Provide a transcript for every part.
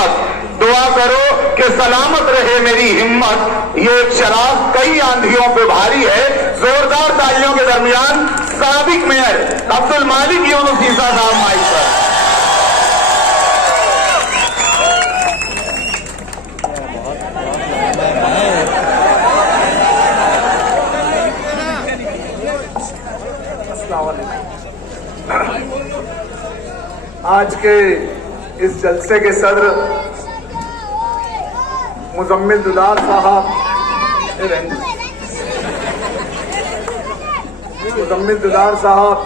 हिम्मत, दुआ करो कि सलामत रहे मेरी हिम्मत। ये शराब कई आंधियों पे भारी है। जोरदार तालियों के दरमियान साबिक मेयर अब्दुल मालिक यूनुस ईसा साहब माइक पर। आज के इस जलसे के सदर मुजम्मिल दुलार साहब,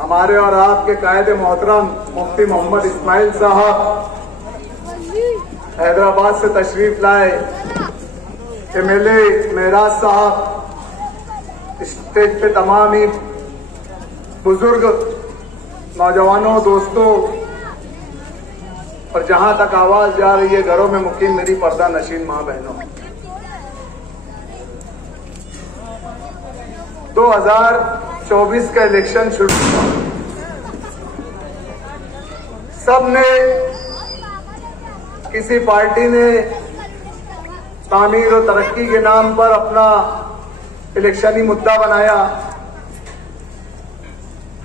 हमारे और आपके कायदे मोहतरम मुफ्ती मोहम्मद इस्माइल साहब हैदराबाद से तशरीफ लाए, MLA मेराज साहब, स्टेज पे तमाम ही बुजुर्ग नौजवानों, दोस्तों, और जहां तक आवाज जा रही है घरों में मुकीम मेरी पर्दा नशीन मां बहनों, 2024 का इलेक्शन शुरू हुआ। सबने, किसी पार्टी ने तामीर और तरक्की के नाम पर अपना इलेक्शनी मुद्दा बनाया,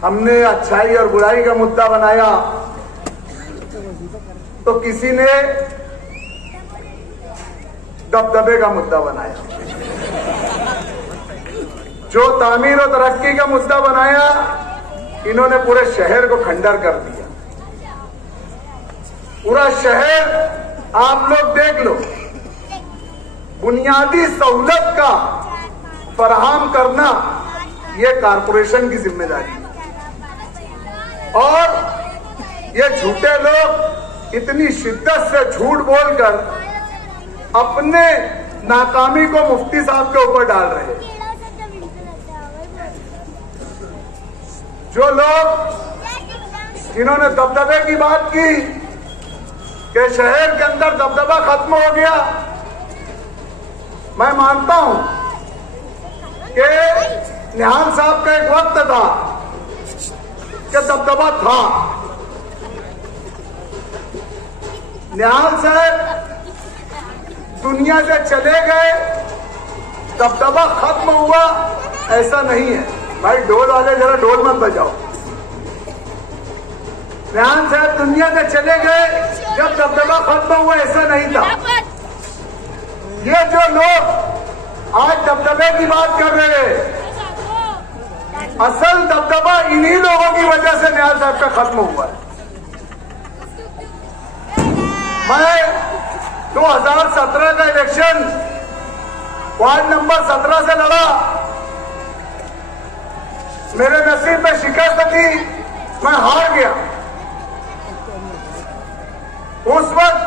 हमने अच्छाई और बुराई का मुद्दा बनाया, तो किसी ने दबदबे का मुद्दा बनाया। जो तामीर और तरक्की का मुद्दा बनाया, इन्होंने पूरे शहर को खंडर कर दिया। पूरा शहर आप लोग देख लो, बुनियादी सहूलत का फराहम करना यह कारपोरेशन की जिम्मेदारी है। और ये झूठे लोग इतनी शिद्दत से झूठ बोलकर अपने नाकामी को मुफ्ती साहब के ऊपर डाल रहे हैं। जो लोग इन्होंने दबदबे की बात की कि शहर के अंदर दबदबा खत्म हो गया, मैं मानता हूं कि निहाल साहब का एक वक्त था कि दबदबा था। निहाल साहब दुनिया से चले गए, दबदबा खत्म हुआ, ऐसा नहीं है। भाई ढोल वाले जरा ढोल मत बजाओ। निहाल साहब दुनिया से चले गए जब दबदबा खत्म हुआ, ऐसा नहीं था। ये जो लोग आज दबदबे की बात कर रहे हैं, असल दबदबा इन्हीं लोगों की वजह से निहाल साहब का खत्म हुआ है। मैं 2017 का इलेक्शन वार्ड नंबर 17 से लड़ा, मेरे नसीब में शिकस्त थी, मैं हार गया। उस वक्त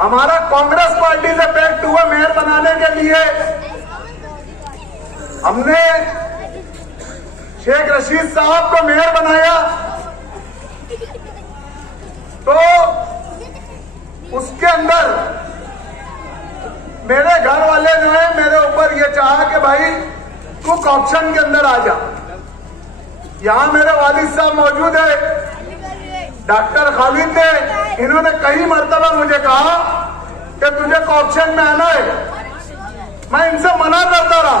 हमारा कांग्रेस पार्टी से पैक्ट हुआ मेयर बनाने के लिए। हमने शेख रशीद साहब को मेयर बनाया, तो उसके अंदर मेरे घर वाले जो है मेरे ऊपर ये चाहा कि भाई तू ऑप्शन के अंदर आ जा। यहां मेरे वालिद साहब मौजूद है, डॉक्टर खालिद ने, इन्होंने कई मर्तबा मुझे कहा कि तुझे ऑप्शन में आना है। मैं इनसे मना करता रहा,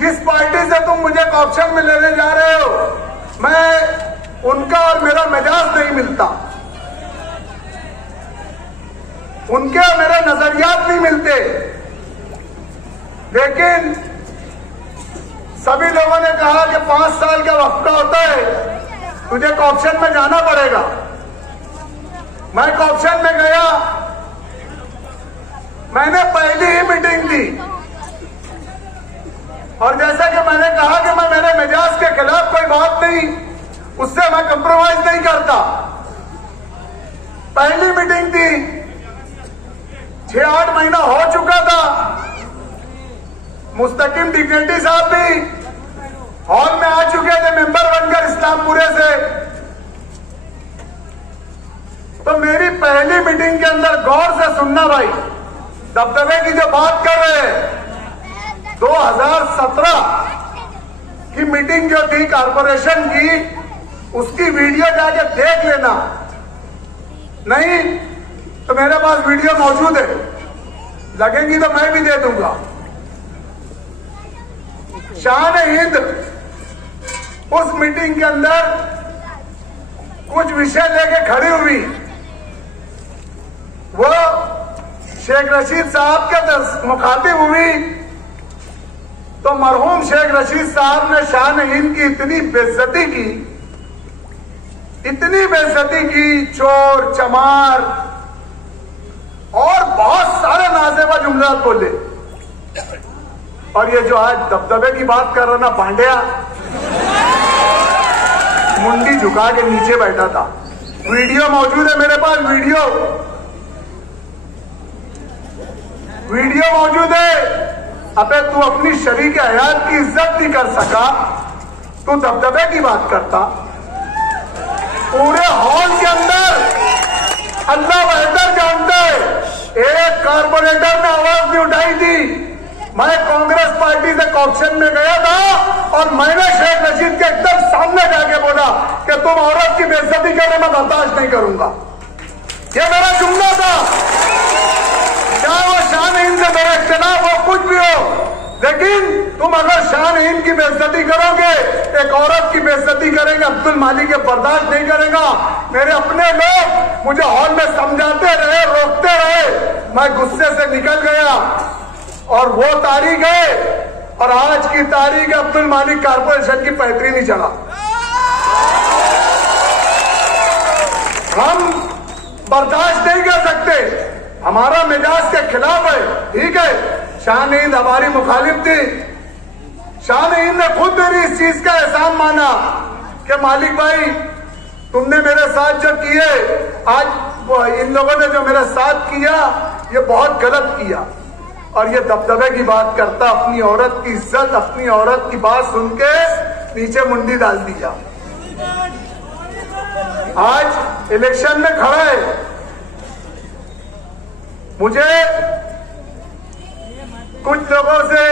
जिस पार्टी से तुम मुझे ऑप्शन में लेने जा रहे हो, मैं उनका और मेरा मिजाज नहीं मिलता, उनके और मेरे नजरियात नहीं मिलते। लेकिन सभी लोगों ने कहा कि 5 साल का वक्फा होता है, तुझे ऑप्शन में जाना पड़ेगा। मैं ऑप्शन में गया, मैंने पहली ही मीटिंग दी, और जैसा कि मैंने कहा कि मैं मेरे मिजाज के खिलाफ कोई बात नहीं, उससे मैं कंप्रोमाइज नहीं करता। पहली मीटिंग थी, 6-8 महीना हो चुका था। मुस्तकिम डिग्नेटी साहब भी हॉल में आ चुके थे मेंबर बनकर इस्लामपुरे से। तो मेरी पहली मीटिंग के अंदर गौर से सुनना भाई, दबदबे की जो बात कर रहे हैं, 2017 की मीटिंग जो थी कारपोरेशन की, उसकी वीडियो जाके देख लेना, नहीं तो मेरे पास वीडियो मौजूद है, लगेंगी तो मैं भी दे दूंगा। शान-ए-हिंद उस मीटिंग के अंदर कुछ विषय लेके खड़ी हुई, वो शेख रशीद साहब के मुखातिब हुई, तो मरहूम शेख रशीद साहब ने शान-ए-हिंद की इतनी बेइज्जती की, इतनी बेइज्जती की, चोर चमार और बहुत सारे नाज़ेबा जुमलात बोले। और ये जो आज दबदबे की बात कर रहा ना पांड्या, मुंडी झुका के नीचे बैठा था, वीडियो मौजूद है मेरे पास, वीडियो मौजूद है। अबे तू अपनी शरीक हयात की इज्जत नहीं कर सका, तू दबदबे की बात करता। पूरे हॉल के अंदर अल्लाह बेहतर जानता है, एक कारपोरेटर ने आवाज नहीं उठाई थी। मैं कांग्रेस पार्टी से कॉप्शन में गया था और मैंने शेख रशीद के एकदम सामने जाके बोला कि तुम औरत की बेइज्जती करने में बर्दाश्त नहीं करूंगा। ये मेरा जुमला था, चाहे वो शान-ए-हिंद से मेरा इख्तिलाफ हो, कुछ भी हो, लेकिन तुम अगर शान-ए-हिंद की बेइज्जती करोगे, एक औरत की बेइज्जती करेंगे, अब्दुल मालिक के बर्दाश्त नहीं करेगा। मेरे अपने लोग मुझे हॉल में समझाते रहे, रोकते रहे, मैं गुस्से से निकल गया। और वो तारीख है, और आज की तारीख अब्दुल मालिक कारपोरेशन की पैतरी नहीं चढ़ा। हम बर्दाश्त नहीं कर सकते, हमारा मिजाज के खिलाफ है, ठीक है। शान-ए-हिंद हमारी मुखालिफ थी, शान-ए-हिंद ने खुद मेरी इस चीज का एहसान माना कि मालिक भाई तुमने मेरे साथ जो किए, आज इन लोगों ने जो मेरे साथ किया ये बहुत गलत किया। और ये दबदबे की बात करता, अपनी औरत की इज्जत, अपनी औरत की बात सुन के नीचे मुंडी डाल दिया। आज इलेक्शन में खड़ा है, मुझे कुछ लोगों से,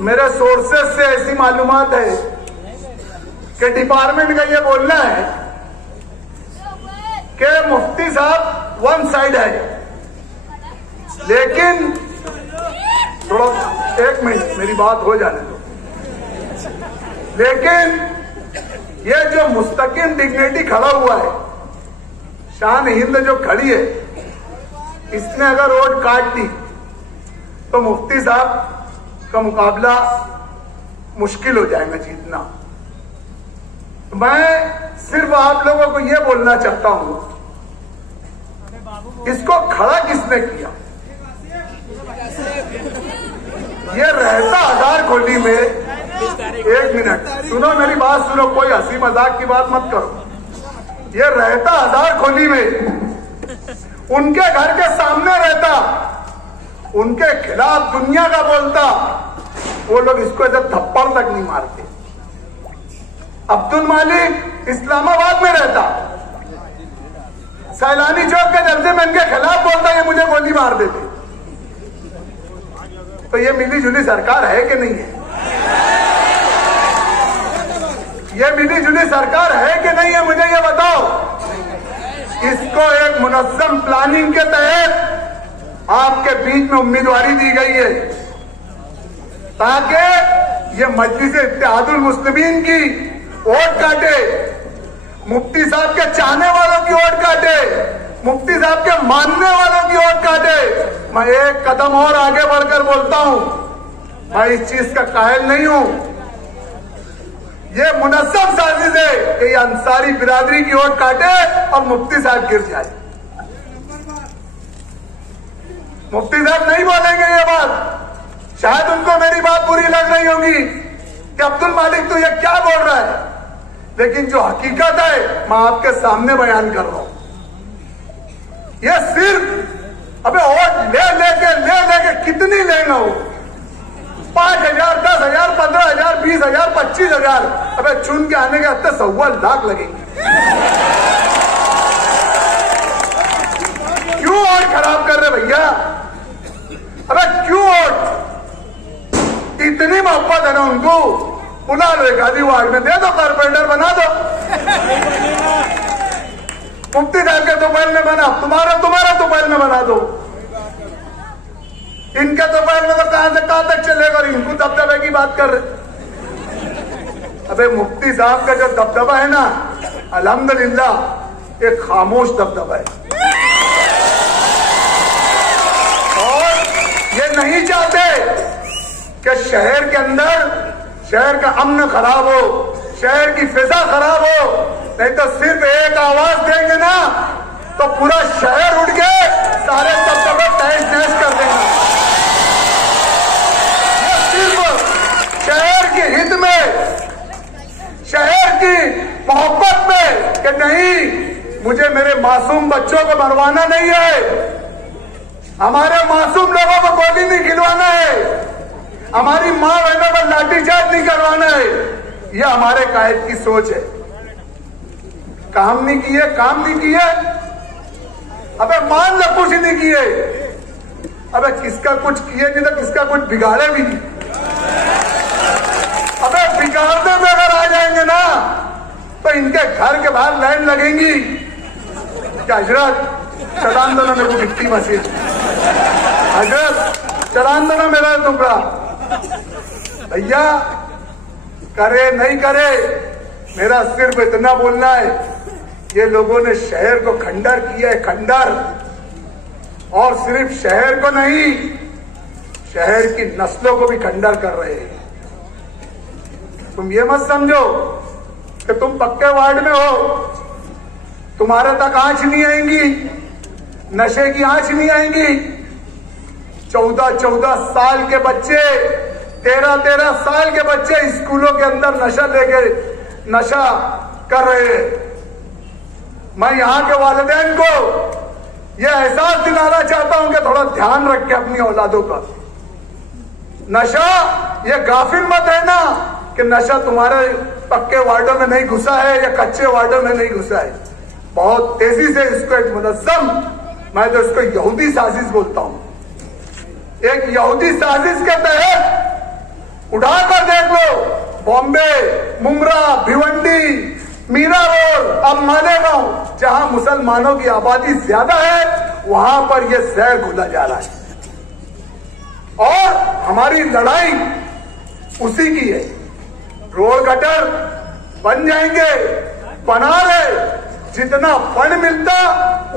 मेरे सोर्सेस से ऐसी मालूमात है कि डिपार्टमेंट का ये बोलना है कि मुफ्ती साहब वन साइड है, लेकिन थोड़ा एक मिनट मेरी बात हो जाने दो। लेकिन ये जो मुस्तकिम डिग्निटी खड़ा हुआ है, शान-ए-हिंद जो खड़ी है, इसने अगर वोट काट दी तो मुफ्ती साहब का मुकाबला मुश्किल हो जाएगा जीतना। तो मैं सिर्फ आप लोगों को यह बोलना चाहता हूं, इसको खड़ा किसने किया? ये रहता हजार खोली में, एक मिनट सुनो मेरी बात सुनो, कोई हंसी मजाक की बात मत करो। ये रहता हजार खोली में, उनके घर के सामने रहता, उनके खिलाफ दुनिया का बोलता, वो लोग इसको ऐसे थप्पड़ तक नहीं मारते। अब्दुल मालिक इस्लामाबाद में रहता, सैलानी चौक के दर्जे में इनके खिलाफ बोलता, ये मुझे गोली मार देते। तो ये मिली जुली सरकार है कि नहीं है? ये मिली जुली सरकार है कि नहीं है, मुझे ये बताओ। इसको एक मुनज़्ज़म प्लानिंग के तहत आपके बीच में उम्मीदवारी दी गई है, ताकि ये मजलिस इत्तेहादुल मुस्लिमीन की वोट काटे, मुफ्ती साहब के चाहने वालों की वोट काटे, मुफ्ती साहब के मानने वालों की वोट काटे। मैं एक कदम और आगे बढ़कर बोलता हूं, मैं इस चीज का कायल नहीं हूं। ये मुनज़्ज़म साजिश है कि ये अंसारी बिरादरी की वोट काटे और मुफ्ती साहब गिर जाए। मुफ्ती साहब नहीं बोलेंगे ये बात, शायद उनको मेरी बात बुरी लग रही होगी कि अब्दुल मालिक तो ये क्या बोल रहा है, लेकिन जो हकीकत है मैं आपके सामने बयान कर रहा हूं। ये सिर्फ अबे वोट ले लेके कितनी लेंगे वो, 5,000, 10,000, 15,000, 20,000, 25,000, अबे चुन के आने के हफ्ते 1.25 लाख लगेंगे। क्यों वोट खराब कर रहे भैया? अबे क्यों वोट? इतनी मोहब्बत है ना उनको, बुला लो एक आधी वार्ड में, दे दो, कारपेंटर बना दो। मुफ्ती साहब के दोपहर में बना, तुम्हारा दोपहर में बना दो। इनके दोपहर में तो कहां तक चलेगा, और इनको दबदबे की बात कर रहे। अबे मुफ्ती साहब का जो दबदबा है ना, अल्हम्दुलिल्लाह एक खामोश दबदबा है। और ये नहीं चाहते कि शहर के अंदर शहर का अमन खराब हो, शहर की फिजा खराब हो, नहीं तो सिर्फ एक आवाज देंगे ना तो पूरा शहर उठ के सारे दबदबे तहस नहस कर देंगे। ये सिर्फ शहर के हित में, शहर की मोहब्बत में कि नहीं मुझे मेरे मासूम बच्चों को मरवाना नहीं है, हमारे मासूम लोगों को गोली नहीं खिलवाना है, हमारी मां बहनों पर लाठीचार्ज नहीं करवाना है। यह हमारे कायद की सोच है। काम नहीं किए, काम नहीं किए, अबे मान लो कुछ नहीं किए, अबे किसका कुछ किए नहीं तो किसका कुछ बिगाड़े भी नहीं। अबे बिगाड़ने में अगर आ जाएंगे ना तो इनके घर के बाहर लाइन लगेंगी क्या हजरत चलान दो ना मेरे को गिट्टी मशीन, हजरत चलान दो ना मेरा टुकड़ा। भैया करे नहीं करे, मेरा सिर्फ इतना बोलना है, ये लोगों ने शहर को खंडर किया है, खंडर। और सिर्फ शहर को नहीं, शहर की नस्लों को भी खंडर कर रहे हैं। तुम ये मत समझो कि तुम पक्के वार्ड में हो, तुम्हारे तक आंच नहीं आएंगी, नशे की आंच नहीं आएंगी। 14-14 साल के बच्चे, 13-13 साल के बच्चे स्कूलों के अंदर नशा लेके नशा कर रहे हैं। मैं यहाँ के वालिदैन को यह एहसास दिलाना चाहता हूं कि थोड़ा ध्यान रखें अपनी औलादों का। नशा ये गाफिल मत है ना कि नशा तुम्हारे पक्के वार्डों में नहीं घुसा है या कच्चे वार्डों में नहीं घुसा है। बहुत तेजी से इसको एक मुनज़्ज़म, मैं तो इसको यहूदी साजिश बोलता हूं, एक यहूदी साजिश के तहत उठाकर देख लो, बॉम्बे, मुमरा, भिवंडी, मीरा रोड, अब मालेगांव, जहां मुसलमानों की आबादी ज्यादा है वहां पर यह जहर घुला जा रहा है। और हमारी लड़ाई उसी की है। रोड गटर बन जाएंगे, बना रहे, जितना फंड मिलता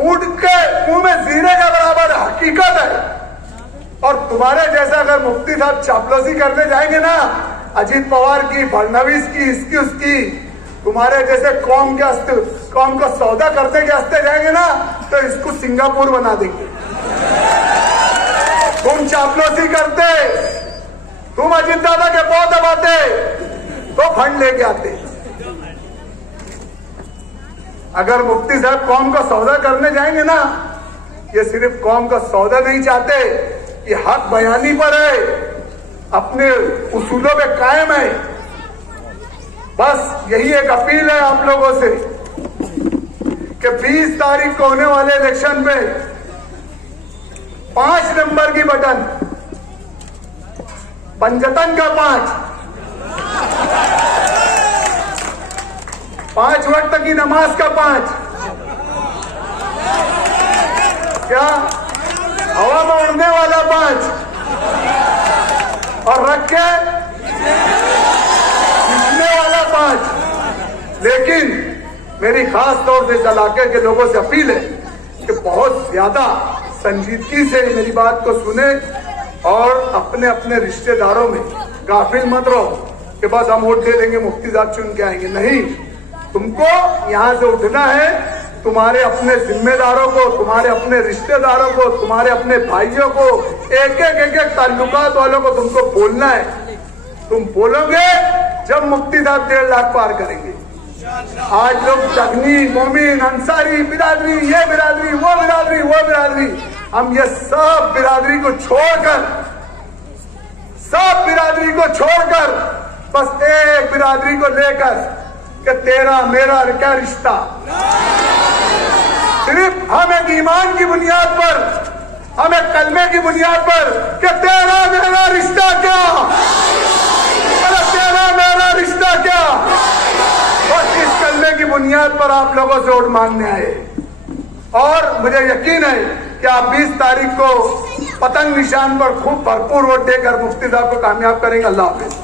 उठ के मुंह में जीरे के बराबर हकीकत है। और तुम्हारे जैसा अगर मुफ्ती साहब चापलूसी करने जाएंगे ना, अजीत पवार की, फडणवीस की, इसकी उसकी, तुम्हारे जैसे कौम को सौदा करने के हस्ते जाएंगे ना तो इसको सिंगापुर बना देंगे। तुम चापलूसी करते, तुम अजीत दादा के पौ दबाते तो फंड लेके आते। अगर मुफ्ती साहब कौम का सौदा करने जाएंगे ना, ये सिर्फ कौम का सौदा नहीं चाहते, ये हक बयानी पर है, अपने उसूलों पे कायम है। बस यही एक अपील है आप लोगों से कि 20 तारीख को होने वाले इलेक्शन में 5 नंबर की बटन, पंजतन का 5 वक्त की नमाज का 5, क्या हवा में उड़ने वाला 5, और रख के जीतने वाला 5। लेकिन मेरी खास तौर से इस इलाके के लोगों से अपील है कि बहुत ज्यादा संजीदगी से मेरी बात को सुने और अपने अपने रिश्तेदारों में गाफिल मत रहो कि बस हम वोट दे देंगे, मुफ्ती साहब चुन के आएंगे। नहीं, तुमको यहां से उठना है, तुम्हारे अपने जिम्मेदारों को, तुम्हारे अपने रिश्तेदारों को, तुम्हारे अपने भाइयों को, एक एक ताल्लुकात वालों को तुमको बोलना है। तुम बोलोगे जब मुफ्ती साहब 1.5 लाख पार करेंगे। आज लोग तगनी, मोमिन, अंसारी बिरादरी, ये बिरादरी, वो बिरादरी, वो बिरादरी, हम ये सब बिरादरी को छोड़कर, सब बिरादरी को छोड़कर बस एक बिरादरी को लेकर कि तेरा मेरा क्या रिश्ता, सिर्फ हम एक ईमान की बुनियाद पर, हम एक कलमे की बुनियाद पर कि तेरा मेरा रिश्ता क्या, तेरा मेरा रिश्ता क्या, बस इस कलमे की बुनियाद पर आप लोगों से वोट मांगने आए। और मुझे यकीन है कि आप 20 तारीख को पतंग निशान पर खूब भरपूर वोट देकर मुफ्ती साहब को कामयाब करेंगे। अल्लाह हाफिज।